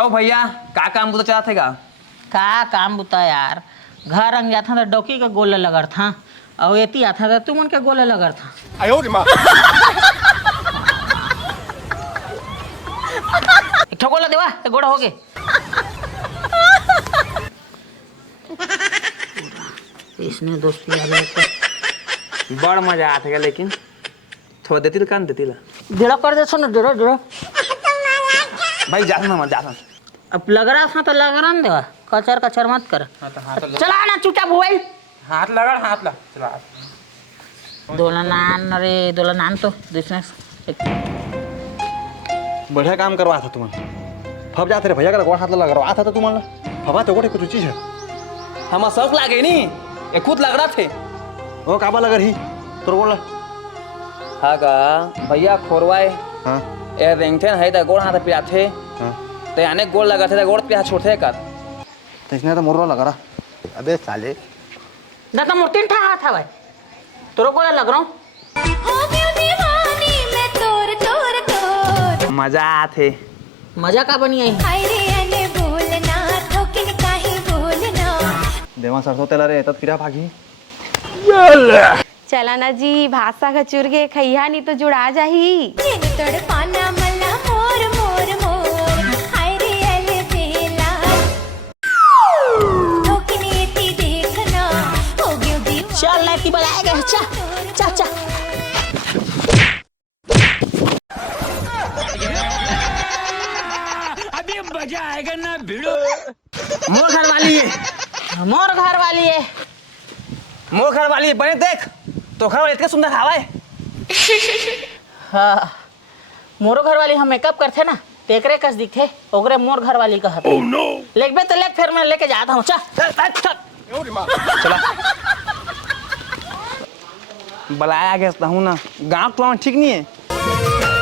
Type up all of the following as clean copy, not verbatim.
तो भैया का काम बुता चाहते का काम बुता यार, घर रंग जाता था डौकी का गोले लगर था और एती आता था तुमन के गोले लगर था। ठोकोला देवा तो गोड़ा हो गए। इसने दोस्ती आ गया तो बड़ मजा आता है, लेकिन थोड़ा देती कान देती ला डेढ़ कर दे सुन डेढ़ भाई जाता ना मत जाता। अब लग रहा था तो लग रहा ना देवा, कचर कचर मत कर। चला ना चुपचाप मोबाइल हाथ लगा हाथ ला चला। दोलनान अरे दोलनान तो दूसरे बढ़िया काम करवा था तुम्हारा। फब जाते रे भैया का गोड़ हाथ लगा रहा था तुम्हारा। फबा तो गोड़े कुछ चीज है हम शौक लागे नी ये खुद लग रहा थे वो काबा लगा रही तोर गोड़ हाँ का भैया खोरवाए। हाँ ए रेंगथे है तो गोड़ हाथ पिया थे हाँ तो याने गोड़ लगा थे गोड़ पिया छोड़ते कर तो इसने तो मोरवा लगा रहा। अबे साले दादा मूर्ति ठा हाथ है भाई तोरो गोले लग रहा हूँ। मजा आते मजा का बनी आई देवा सरसों तेला रे तब फिरा भागी। चला ना जी भाषा खचुर के खैया नहीं तो जुड़ा जाही। चल ना की बुलाएगा चा चा चा अभी मजा आएगा ना भिड़ो। मोर घर वाली है मोर घर वाली है मोर घर वाली है बने देख तो घर वाली इतने सुंदर हवा है। हाँ मोरो घर वाली हम मेकअप करते ना तेकरे कस दिखे ओकरे मोर घर वाली का oh, no. लेके तो लेक फिर मैं लेके जाता हूँ चला बुलाया गया हूँ ना गाँव तो ठीक नहीं है।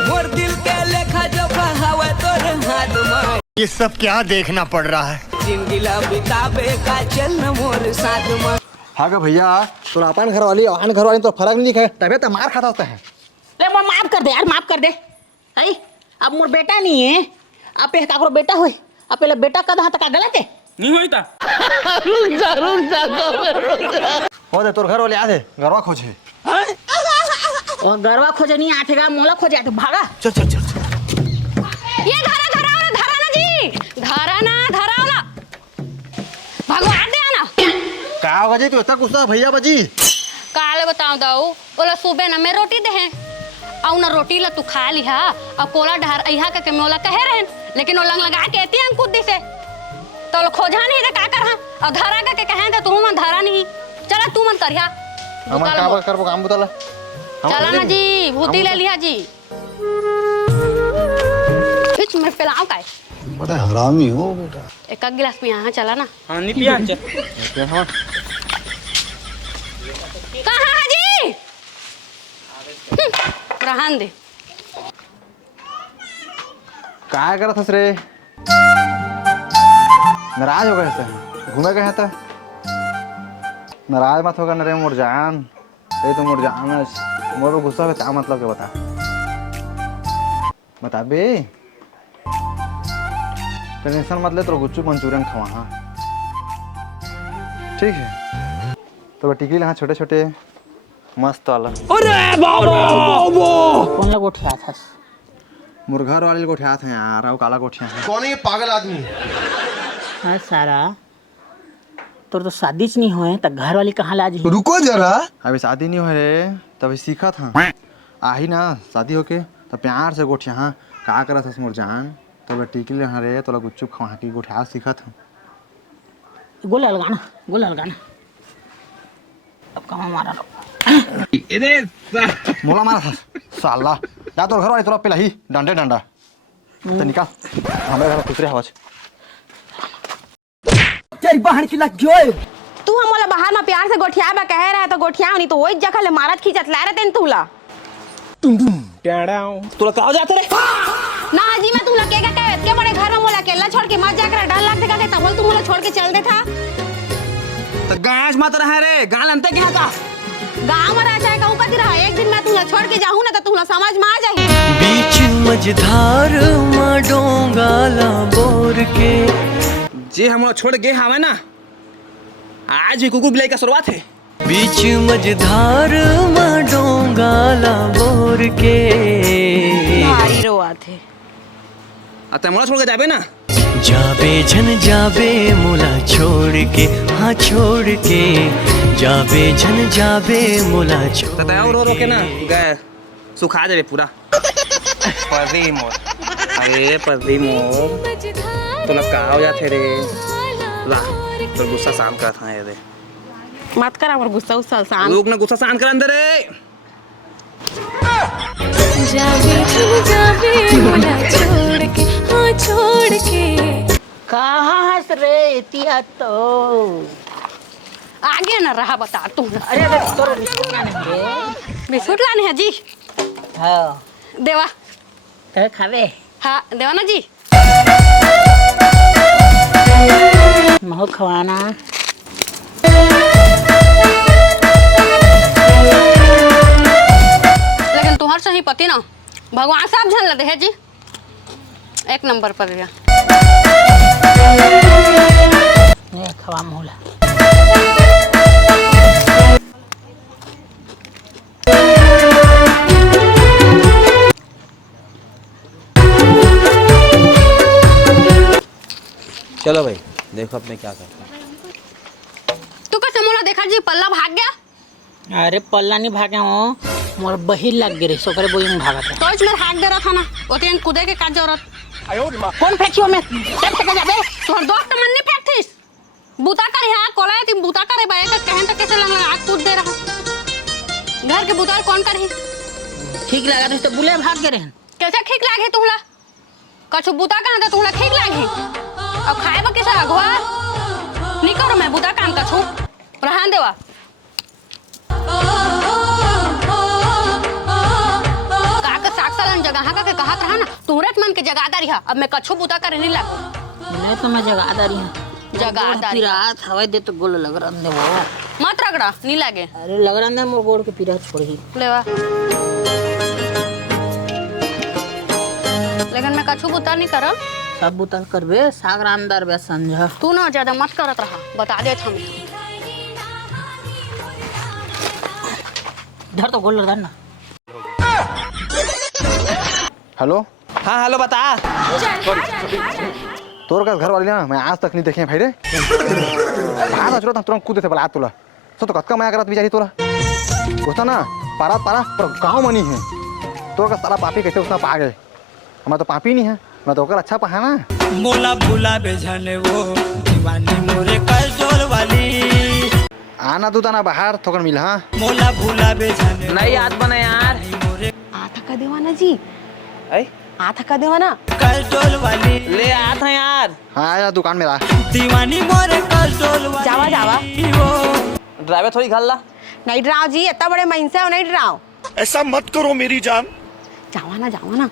मोर दिल के लेखा जोखा हवा तोर हाथ में ये सब क्या देखना पड़ रहा है। जिंदगी ला बिताबे का चल मोर साथ में। हाँ का भैया तो अपन घर वाली और घर वाली तो फर्क नहीं दिखा तबियत तो मार खाता होता है। ले मोर माफ कर दे यार माफ कर दे है अब मोर बेटा नहीं है आप काकरो बेटा होए आप पहले बेटा का हाथ का गलत है नहीं होई ता हो दे तोर घर वाले आधे गरवा खोजे और गरवा खोजे नहीं आठेगा मोला खोजे तो भागा। चल चल चल ये धरा ना जी धरा ना भगवान दे आना का वजह तो इतना गुस्सा भैया बजी काले बताऊं दाऊ बोला सुबह ना मैं रोटी दे हैं और ना रोटी ला तू खा लिहा अब कोला ढार अइहा के मोला कहे रहन लेकिन वो लंग लगा के एती अंकुर दी से तो लो खोजा नहीं तो का करहा और धरा का के कहे तो तू मन धरा नहीं चला तू मन करिया हमन का करबो काम बताला चला ना जी भूती ले लिया जी खिच मैं फैलाऊं काय बड़ा हरामी हो बेटा। एक गिलास पिया हां चला ना हां नहीं पिया चल कहां जी रहन दे काय करत हस रे नाराज हो गए थे घूमे गए था नाराज मत होगा नरे मोर जान ये तो मोर जान मोर गुस्सा में क्या मतलब के बता बे टेंशन मत ले तो गुच्चू मंचूरियन खवा हाँ ठीक है तो टिकी हाँ छोटे छोटे मस्त वाला। अरे बाबा कौन ला गोठिया था मुर्गा वाले गोठिया थे यार और काला गोठिया है। कौन है ये पागल आदमी। हाँ सारा तो शादी नहीं हुए तो घर वाली कहाँ ला जी। रुको जरा अभी शादी नहीं हो रे तभी सीखा था आही ना शादी होके तो प्यार से गोठिया हाँ का करत हस मोर जान तो टिकी ले हाँ रे तो गुच्चू खवा की गोठिया सीखा था गोला लगाना अब कहाँ मारा लो मोला मारा था साला जा तो घर वाले तोरा पे लही डंडे डंडा तो निकाल हमारे घर दूसरे हवा तेरी बहन की लग गई तू हमला बाहर में प्यार से गोठिया बा कह रहा है तो गोठिया नहीं तो वही जगह ले मारत खींचत ला रहे तूला तोला कहाँ जाते रे ना जी मैं तुमला के कहे के बड़े घर में मोला अकेला छोड़ के मत जाकर डर लग देगा के तबल तू मोला छोड़ के चल दे था तो गांज मत रहा रे गाल अंते क्या का गांव में रह जाए कहूं कति रहा एक दिन मैं तुमला छोड़ के जाऊं ना तो तुमला समझ में आ जाही बीच मझधार में डोंगाला बोर के जे हम छोड़ गए हमें ना, आज ही कुकुर बिलाई का शुरुआत है। बीच मझधार में डोंगाला बोर के भारी रोआ थे। अतः मोला छोड़ के जाबे ना, जाबे झन जाबे मोला छोड़ के, हाँ छोड़ के जाबे झन जाबे मोला छोड़ तय रो रो के ना गए सुखा जाबे पूरा। पर्दी मोर, अरे पर्दी मोर तो लगा हो जाते रे। ला तो गुस्सा शांत कर था ये रे, मत कर हमर गुस्सा उस्सा शांत। लोग ना गुस्सा शांत कर अंदर रे। जाबे मोला छोड़ के, हाँ छोड़ के। कहाँ हंस रे इतिया तो? आगे ना रहा बता तू। अरे तोरे बिस्कुट लाने है। बिस्कुट लाने हैं जी। हाँ देवा ते खावे हाँ देवा ना जी। महो खवाना। लेकिन तुम्हार सही पति ना भगवान साहब झन लदे है जी, एक नंबर पर गया। ये खवा मोला। चलो भाई देखो अब मैं क्या करता हूँ। तू कैसे मोला देखा जी पल्ला भाग गया? अरे पल्ला नहीं भागे हो, मोर बहिर लग गए सोकरे बोई में भागा था। तो इसमें भाग दे रहा था ना, ओते कूदे के का जरूरत? कौन फेंकियो में तब तक जाबे? तोहर दोस्त मन नहीं फेंकथिस। बूता करे हा कोला ती बूता करे बाय का कहन त कैसे लग आग कूद दे रहा। घर के बूता कौन करही? ठीक लगा तो बुले भाग गए रहन। कैसे ठीक लागे तुहला? कछु बूता कहां दे तुहला ठीक लागे? अब खाए बा कैसे अगवा? नहीं करो मैं बूता काम कछु। रहन देवा। काका साक्षालन जगह का के कहत रहा ना, तुरंत मन के जगादारी हा। अब मैं कछु बूता करे नहीं लागो। नहीं तो मैं जगादारी हूं। जगादारी रात हवा दे तो गोल लग रहा है वो। मत रगड़ा नहीं लागे। अरे लग रहा है मोर गोड़ के पीरा छोड़ी। लेवा। लेकिन मैं कछु बूता नहीं करब। सब बुतल करबे सागर अंदर बे समझा। तू ना ज्यादा मत करत रहा, बता दे हम। इधर तो गोल लगा ना। हेलो हाँ हेलो बता। तोर का घर वाली ना मैं आज तक नहीं देखे भाई रे। आज चलो तुरंत कूदे थे बोला तोला सो तो कतका माया करत बिचारी तोरा उसना ना पारा पारा पर गाँव मनी है तोर का सारा पापी कैसे उसना पा गए। हमारा तो पापी नहीं है, मैं तो ओकर अच्छा पहा ना। मोला भुला बेझने वो दीवानी मोरे कल वाली आना तू तना बाहर थोकर मिल। हाँ मोला भुला बेझने नहीं याद बना यार। आता का देवाना जी, ऐ आता का देवाना। कल वाली ले आता है यार। हाँ आया दुकान में ला। दीवानी मोरे कल वाली जावा जावा। वो ड्राइवर थोड़ी घाल ला। नहीं डराओ जी, इतना बड़े महिंसा हो नहीं डराओ। ऐसा मत करो मेरी जान। जावा ना।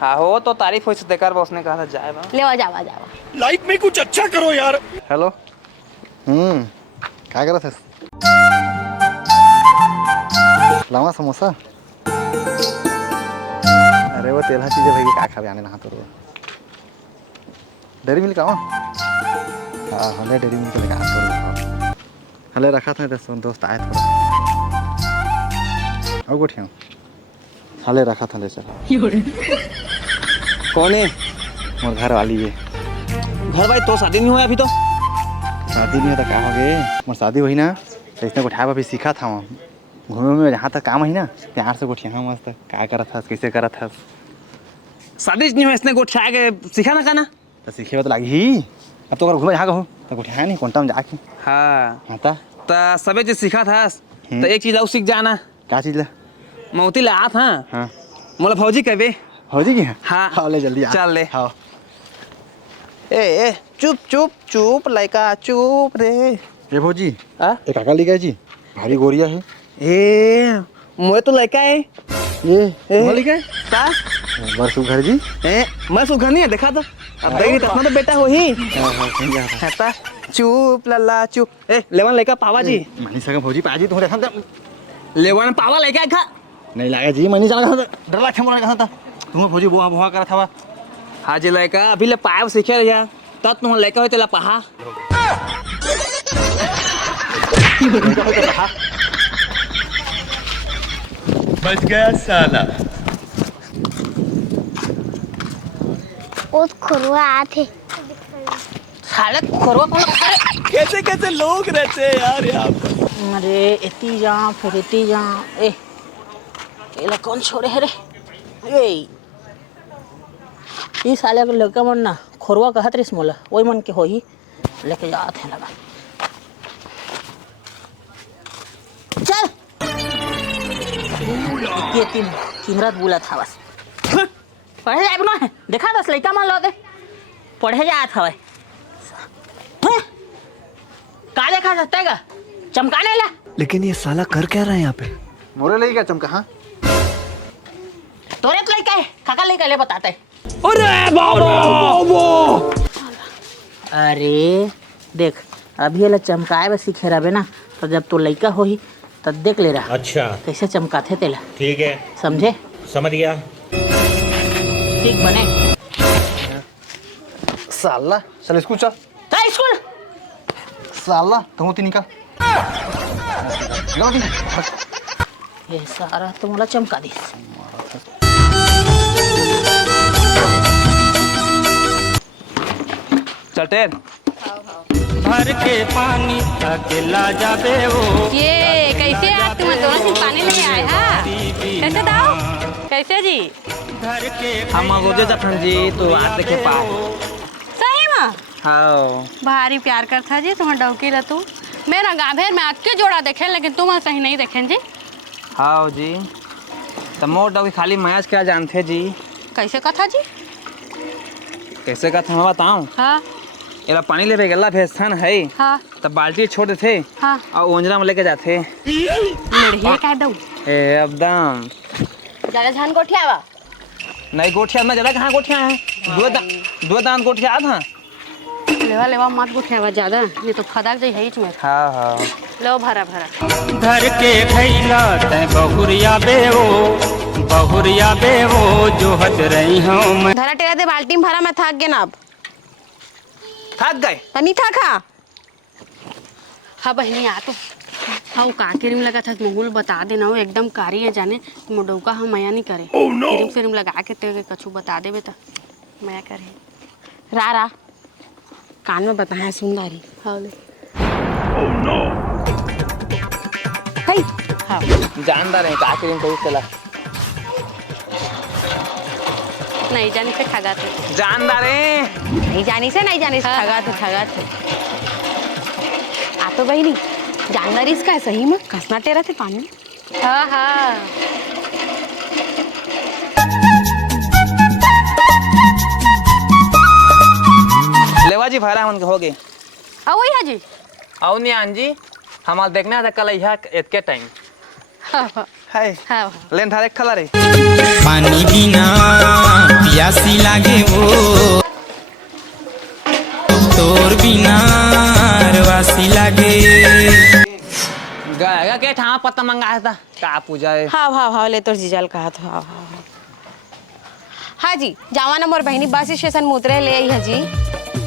हाँ हो तो तारीफ हो सकते कर बॉस ने कहा था जाए बा। लेवा जावा जावा। लाइफ में कुछ अच्छा करो यार। हेलो क्या कर रहा था? लावा समोसा। अरे वो तेलहा चीज़ भाई क्या खा आने ना तो डेरी मिल्क आवा। हाँ हले डेरी मिल्क लेकर आ तो हले रखा था दोस्त आए थोड़ा और गोठिया हले रखा था ले चल। कौन है? मोर घर वाली है। घर भाई तो शादी नहीं हुआ अभी तो। शादी नहीं है तो क्या हो गए? मोर शादी हुई ना तो इसने उठाया अभी सीखा था वहाँ घूमे में जहाँ तक काम है ना प्यार से गोठिया मस्त क्या करा था कैसे करा था। शादी नहीं हुआ इसने गोठिया के सीखा ना खाना तो सीखे तो लगी ही। अब तो अगर घूमे यहाँ हो तो गोठिया नहीं कौन टाइम जाके। हाँ हाँ ता तो सबे चीज सीखा था तो एक चीज और सीख जाना। क्या चीज़ ला? मौती ला था। हाँ मोला भौजी कहबे। हो जी की हाँ हाँ ले जल्दी आ। चल ले। हाँ ए चुप चुप चुप लड़का चुप रे। ये भौजी आ? एक काका लिखा है जी भारी गोरिया है। ए मोए तो लड़का है। ये मोए लिखा है का बरसू घर जी। ए मैं सुखा नहीं है देखा तो अब देगी तब तो बेटा हो ही है ता चुप लल्ला चुप। ए लेवन लड़का पावा जी मनी सका भौजी पाजी तुम देखा था लेवन पावा लड़का खा नहीं लगा जी मनी चला था डर लगा मोरा कहा था तुम भौजी बुआ बुआ करत हवा हाँ जे लड़का अभी ले पाए सीखे रहिया तब तुम लड़का होते ला पहा बच गया साला। वो खुरवा आते साले खोरवा कौन कैसे कैसे लोग रहते हैं यार यहाँ पर। अरे इतनी जा फिर इतनी जा ए एला कौन छोड़े है रे ए ई साले के लड़का मन ना खोरवा कहत रिस मोला वही मन के होही लेके जात है लगा चल ये तीन रात बुला था बस पढ़े जाए ना देखा दस लड़का मान लो दे पढ़े जात हवे का देखा सकता है चमकाने ला लेकिन ये साला कर क्या रहा है यहाँ पे? मोरे लगी क्या चमका हाँ तोरे तो लड़का है काका लड़का ले बताते हैं अरे बाबा अरे देख अभी ये चमकाए बस सीखे रहे ना तो जब तो लड़का हो ही तब देख ले रहा अच्छा कैसे चमकाते तेला ठीक है समझे समझ गया। ठीक बने साला चल स्कूल चल चल स्कूल साला तुम तीन का ये सारा तो मोला चमका दी चल टेर भर के पानी अकेला जाबे वो ये कैसे आप तुम दोनों से पानी लेके आए हाँ कैसे दाओ कैसे जी भर के हम रोजे जखन जी तो आज देखे पाए सही में हाँ भारी प्यार करता जी तुम्हारा डौकी ला तू मेरा गाँव में आपके जोड़ा देखे लेकिन तुम सही नहीं देखे जी हाँ जी तो मोट डॉगी खाली मैच क्या जानते जी कैसे कथा जी कैसे का था बताऊँ हाँ एला पानी ले गला भेजथन है हाँ तब बाल्टी छोड़ थे हाँ और ओंजरा में लेके जाते लड़िए कह दो एकदम ज्यादा झान गोठिया बा नहीं गोठिया में ज्यादा कहाँ गोठिया है दो दान गोठिया था लेवा लेवा मत गोठिया बा ज्यादा नहीं तो फदक जाई है इसमें हाँ हाँ लो भरा भरा भर के खैला तै बहुरिया बेवो जो हद रही हूँ मैं धरा टेरा दे बाल्टी में भरा मैं थक गया ना अब थक गए तनी था खा हाँ बहनी आ तो हाँ का क्रीम लगा था मुगुल बता देना वो एकदम कारी है जाने मोडौका हम मया नहीं करे क्रीम फ्रीम लगा के ते कछु बता देवे तो मया करे रा कान में बताया सुंदरी हाँ ले हाँ जानदार है का क्रीम तो चला नहीं जाने से ठगा थे जानदार है नहीं जानी से हाँ। ठगा थे आ तो भाई नहीं जानदारी इसका है सही में कसना टेरा थे पानी हाँ हाँ लेवा जी भरा मन के हो गए आओ यहाँ जी आओ नियान जी हमारा देखना था कल यहाँ इतके टाइम हाँ हाँ है हाँ लेन थारे खला रे पानी बिना प्यासी लागे वो तोर बिना रवासी लागे गएगा के ठामा पत्ता मंगाया था का पूजा है हाँ ले तो जीजाल कहा था हाँ जी जावा ना मोर बहनी बस स्टेशन में उतरे ले आई है जी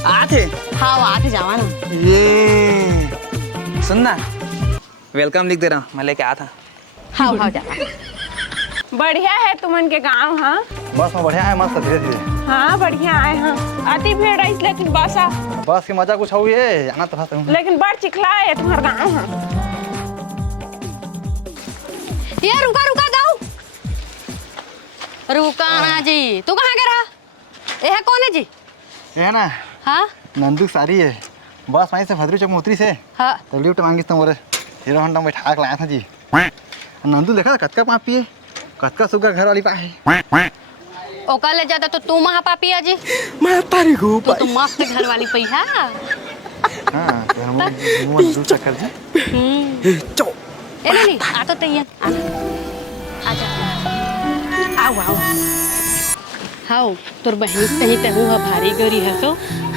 आते हाँ वो आते जावा ना ये सुनना वेलकम लिख दे रहा हूँ मैं लेके आया था हाँ जा बढ़िया है तुमन के गांव हाँ बस में बढ़िया है मस्त धीरे धीरे हाँ बढ़िया आए हाँ अति भीड़ रही लेकिन बस आ बस की मजा कुछ हुई है आना तो था लेकिन बड़ चिखला है तुम्हारा गांव हाँ ये रुका रुका दाऊ रुका ना जी तू कहाँ गया रहा यह कौन है जी ये है ना हाँ नंदू सारी है बस वहीं से भद्री चौक में उतरी से हाँ तो लिफ्ट मांगी तुम्हारे हीरो होंडा में बैठा के लाया था जी नंदू देखा कतका पापी है कतका सुगर घर वाली पा है ओका ले जाता तो तू महा पापिया जी मैं तारी को तो मस्त घर वाली पैसा हां तो हम दूर चक्कर जी चो ए नहीं आ तो तैयार आजा आओ हाउ तोर बहन सही तहु हा भारी गरी है तो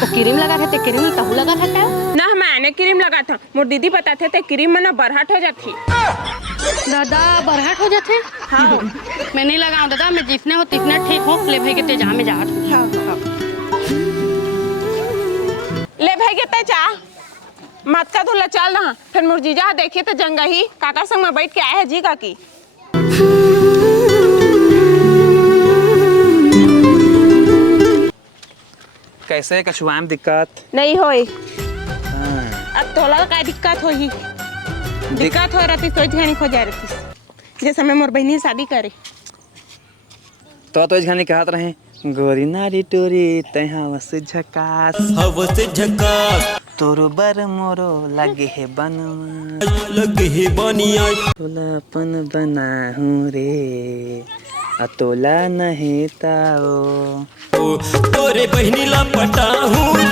क्रीम लगा थे क्रीम तहु लगा था क्या ना मैंने क्रीम लगा था मोर दीदी बताते थे क्रीम में ना बरहट हो जाती दादा बरहट हो जाते हाँ मैं नहीं लगाऊं दादा, मैं जितने हो तितने ठीक हो। ले भाई के तेजा में जा ले भाई के ते चा मत का धुला चल ना फिर मुर्जीजा देखिए तो जंगा ही काका संग में बैठ के आए है जी काकी। कैसे कछुआम दिक्कत नहीं होई अब तोला का दिक्कत होई दिक्कत हो रहती सोच घनी खो जा रहती जैसे मैं मोर बहनी शादी करे तो इस गाने कहत रहे गोरी नारी टोरी तहा वस झकास हवस झकास तोरो बर मोरो लगे है बनवा लगे है बनिया तोलापन बना हूँ रे अतोला नहीं ताओ तोरे बहनी ला पटा हूँ रे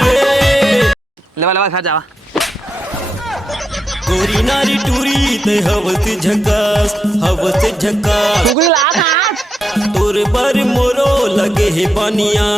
लेवा लेवा खा जावा गोरी नारी टूरी ते हवस झकास गुगल ला कहाँ तोरे बर मोरो लगे है बनिया